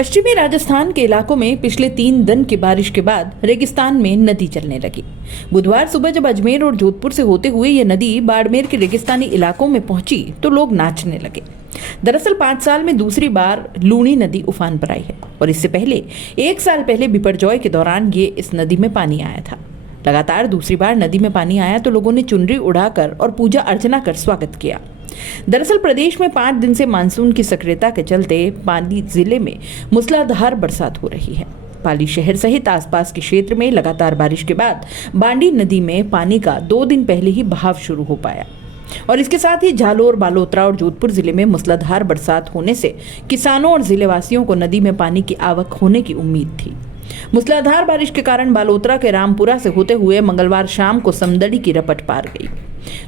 पश्चिमी राजस्थान के इलाकों में पिछले 3 दिन की बारिश के बाद रेगिस्तान में नदी चलने लगी। बुधवार सुबह जब अजमेर और जोधपुर से होते हुए ये नदी बाड़मेर के रेगिस्तानी इलाकों में पहुंची तो लोग नाचने लगे। दरअसल 5 साल में दूसरी बार लूणी नदी उफान पर आई है और इससे पहले 1 साल पहले बिपरजॉय के दौरान ये इस नदी में पानी आया था। लगातार दूसरी बार नदी में पानी आया तो लोगों ने चुनरी उड़ाकर और पूजा अर्चना कर स्वागत किया। दरअसल प्रदेश में 5 दिन से मानसून की सक्रियता के चलते पाली जिले में मूसलाधार बरसात हो रही है। पाली शहर सहित आसपास के क्षेत्र में लगातार बारिश के बाद बांडी नदी में पानी का 2 दिन पहले ही बहाव शुरू हो पाया और इसके साथ ही झालोर, बालोतरा और जोधपुर जिले में मूसलाधार बरसात होने से किसानों और जिलेवासियों को नदी में पानी की आवक होने की उम्मीद थी। मूसलाधार बारिश के कारण बालोतरा के रामपुरा से होते हुए मंगलवार शाम को समदड़ी की रपट पार गई।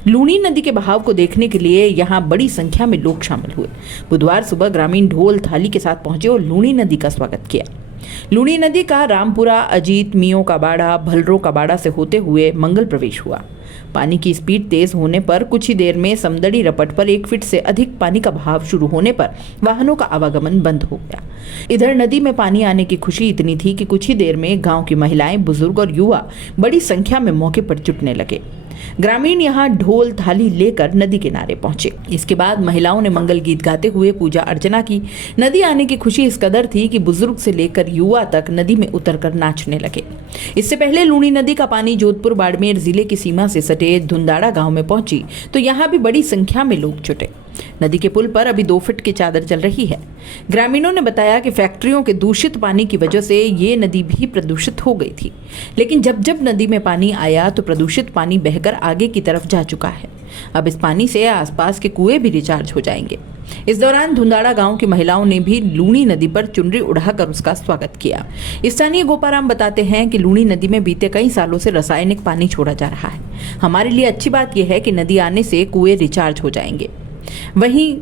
लूणी नदी के बहाव को देखने के लिए यहां बड़ी संख्या में लोग शामिल हुए। बुधवार सुबह ग्रामीण ढोल थाली के साथ पहुंचे और लूणी नदी का स्वागत किया। लूणी नदी का रामपुरा, अजीत, मियों का बाड़ा, भलरों का बाड़ा से होते हुए मंगल प्रवेश हुआ। पानी की स्पीड तेज होने पर कुछ ही देर में समदड़ी रपट पर 1 फीट से अधिक पानी का बहाव शुरू होने पर वाहनों का आवागमन बंद हो गया। इधर नदी में पानी आने की खुशी इतनी थी कि कुछ ही देर में गांव की महिलाएं, बुजुर्ग और युवा बड़ी संख्या में मौके पर जुटने लगे। ग्रामीण यहां ढोल थाली लेकर नदी किनारे पहुंचे। इसके बाद महिलाओं ने मंगल गीत गाते हुए पूजा अर्चना की। नदी आने की खुशी इस कदर थी कि बुजुर्ग से लेकर युवा तक नदी में उतरकर नाचने लगे। इससे पहले लूणी नदी का पानी जोधपुर बाड़मेर जिले की सीमा से सटे धुंदाड़ा गांव में पहुंची तो यहां भी बड़ी संख्या में लोग जुटे। नदी के पुल पर अभी 2 फीट की चादर चल रही है। ग्रामीणों ने बताया कि फैक्ट्रियों के दूषित पानी की वजह से ये नदी भी प्रदूषित हो गई थी, लेकिन जब नदी में पानी आया तो प्रदूषित पानी बहकर आगे की तरफ जा चुका है। अब इस पानी से आसपास के कुएं भी रिचार्ज हो जाएंगे। इस दौरान धुंदाड़ा गांव की महिलाओं ने भी लूणी नदी पर चुनरी उड़ाकर उसका स्वागत किया। स्थानीय गोपाराम बताते हैं कि लूणी नदी में बीते कई सालों से रासायनिक पानी छोड़ा जा रहा है। हमारे लिए अच्छी बात यह है कि नदी आने से कुएं रिचार्ज हो जाएंगे। वहीं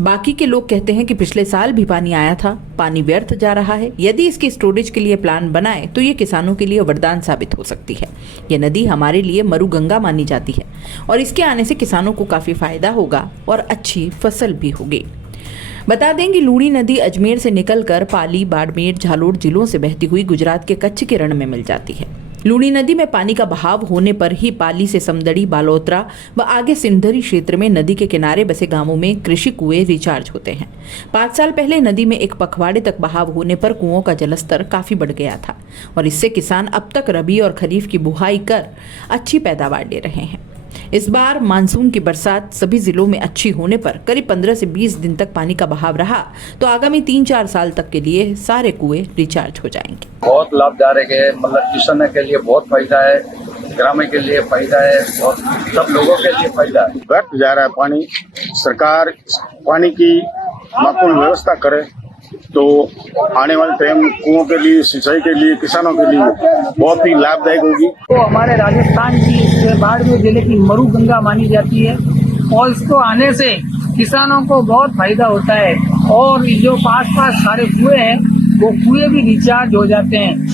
बाकी के लोग कहते हैं कि पिछले साल भी पानी आया था, पानी व्यर्थ जा रहा है। यदि इसकी स्टोरेज के लिए प्लान बनाए तो ये किसानों के लिए वरदान साबित हो सकती है। ये नदी हमारे लिए मरु गंगा मानी जाती है और इसके आने से किसानों को काफी फायदा होगा और अच्छी फसल भी होगी। बता दें कि लूणी नदी अजमेर से निकलकर पाली, बाड़मेर, झालोर जिलों से बहती हुई गुजरात के कच्छ के रण में मिल जाती है। लूणी नदी में पानी का बहाव होने पर ही पाली से समदड़ी, बालोतरा व आगे सिंधरी क्षेत्र में नदी के किनारे बसे गांवों में कृषि कुएं रिचार्ज होते हैं। 5 साल पहले नदी में 1 पखवाड़े तक बहाव होने पर कुओं का जलस्तर काफी बढ़ गया था और इससे किसान अब तक रबी और खरीफ की बुआई कर अच्छी पैदावार ले रहे हैं। इस बार मानसून की बरसात सभी जिलों में अच्छी होने पर करीब 15 से 20 दिन तक पानी का बहाव रहा तो आगामी 3-4 साल तक के लिए सारे कुएं रिचार्ज हो जाएंगे। बहुत लाभदायक है, मतलब किसानों के लिए बहुत फायदा है, ग्रामीण के लिए फायदा है और सब लोगों के लिए फायदा है। व्यर्थ जा रहा है पानी, सरकार पानी की माकूल व्यवस्था करे तो आने वाले टाइम कुओं के लिए, सिंचाई के लिए, किसानों के लिए बहुत ही लाभदायक होगी। तो हमारे राजस्थान की बाड़मेर जिले की मरु गंगा मानी जाती है और इसको आने से किसानों को बहुत फायदा होता है और जो पास सारे कुएं हैं वो कुएं भी रिचार्ज हो जाते हैं।